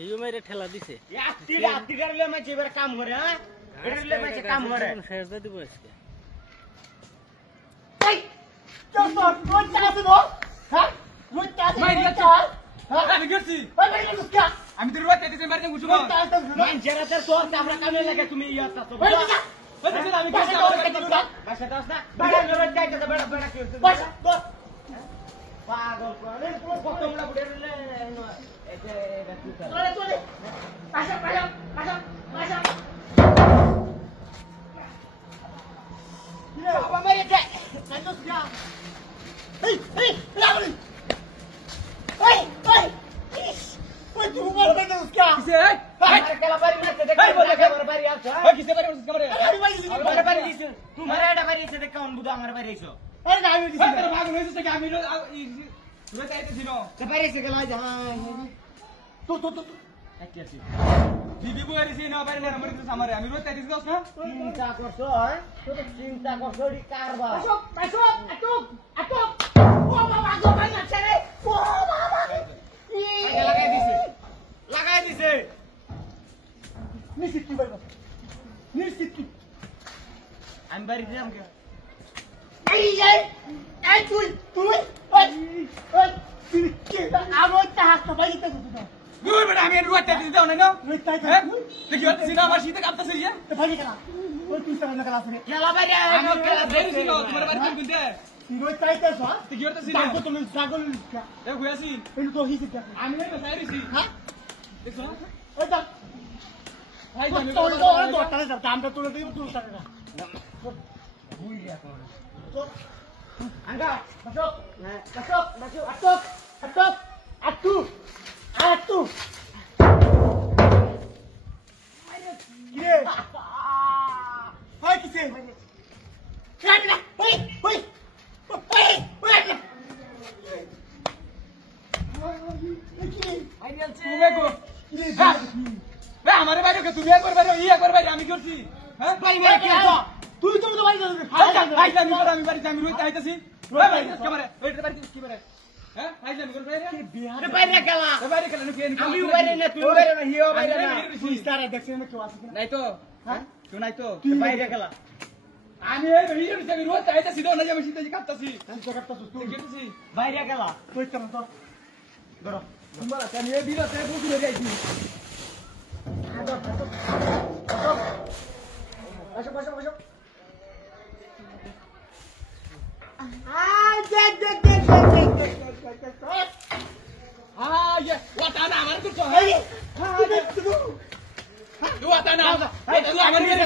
এই মেরে ঠেলা দিছে কাম করে কাম করে শেষ দিয়ে দিব আজকে আমি তো রোজ এদিকে মারতে গুছু না যারা তোর আমরা কামে লাগে তুমি ইয়াটা তো আমি কাছে বাসা দাস না বড় রোজ যাইতে বড় বড় কি বাসা বস পাগল করে কতগুলা বুড়ে রে এতে এটা কি করে চলে বাসা বাসা বাসা বাসা বাবা মেরে দে কাটো যা এই এই লাগলি এই এই ওই তুই মারবে না उसका কিসে हमारे केला बारी में से देख हमारे बारी आ ওই কিসে পারে উসকে পারে हमारे बारी दिस तुम्हारे एडा बारी से देख कौन बुदा हमारे बारी छो আরে না আমি দিছি তোর ভাগ হইছে কি আমি রোজ আইতেছি না तो बारी से गला जहां तू कैसे দিদি বইরিছি না পারে না আমার কিছু আমারে আমি রোজ আইতেছি দোস না चिंता करछो है तो चिंता करछो डी कारबा पैसो अटो ओ बाबा गो भाई আছে रे ओ बाबा লাগাই দিছে নিশ্চিত কি বলবো নিশ্চিত কি আমি বাড়ি যাম কে এই তুই ওই কি আমো তাহাক তো বাড়িতে গুতো না দূর বেটা আমি রোজ আইতেছি দাও না না তুই তাই দেখি হচ্ছে না আমার শীতে কাঁপতেছে ইয়া তো ভাই কেন ওই তুই সামনে কালা আছে কেলা বাড়ি আমি কেলা ধরেছি না তোমার বাড়ি কোন কোনতে তুই তাই তো সা দেখি হচ্ছে না তাকো তুমি ছাগল এ হইয়াছি এই তো হিসি আমি এই সাইরিছি হ্যাঁ দেখছো ওই দা ভাই তোর তো ওরা দরকার আছে দামটা তুলে দিই 2 টাকা ভুল গিয়া তো আঙ্গা masuk atu কিরে হাই কিসে কাটলা ওই আইডিয়াল সে তুমি কো এ আমারে বাড়ি কে তুমি একবার বাড়ি ইয়া করবে আমি করছি হ্যাঁ ভাই ভাই কি আছো তুই তো বাড়ি যাবি আইলাম আমি বাড়ি আমি রোজ আইতাছি ওই বাড়ি কে মারে ওইটা বাড়ি কি মারে হ্যাঁ আইলাম করবে আরে বাইরে গেলা বাড়ি খেলা নাকি আমি বাইরে না তুই বাইরে না হিও বাইরে না তুই স্টারে দেখছিস না কেউ আছে নাই তো হ্যাঁ কেউ নাই তো বাইরে গেলা আমি এই ভিড়ে আমি রোজ আইতাছি তো না আমি শীতে কাঁপতাছি তুই জায়গাটা তুই গেতেছি বাইরে গেলা তুই কেন তো ধরো তোমার আমি এই বিরাতে বুঝি হয়ে যাইছি বসো ইয়ে ওয়াটানা আমার তো Hey! ওয়াটানা তুই আমার নিয়ে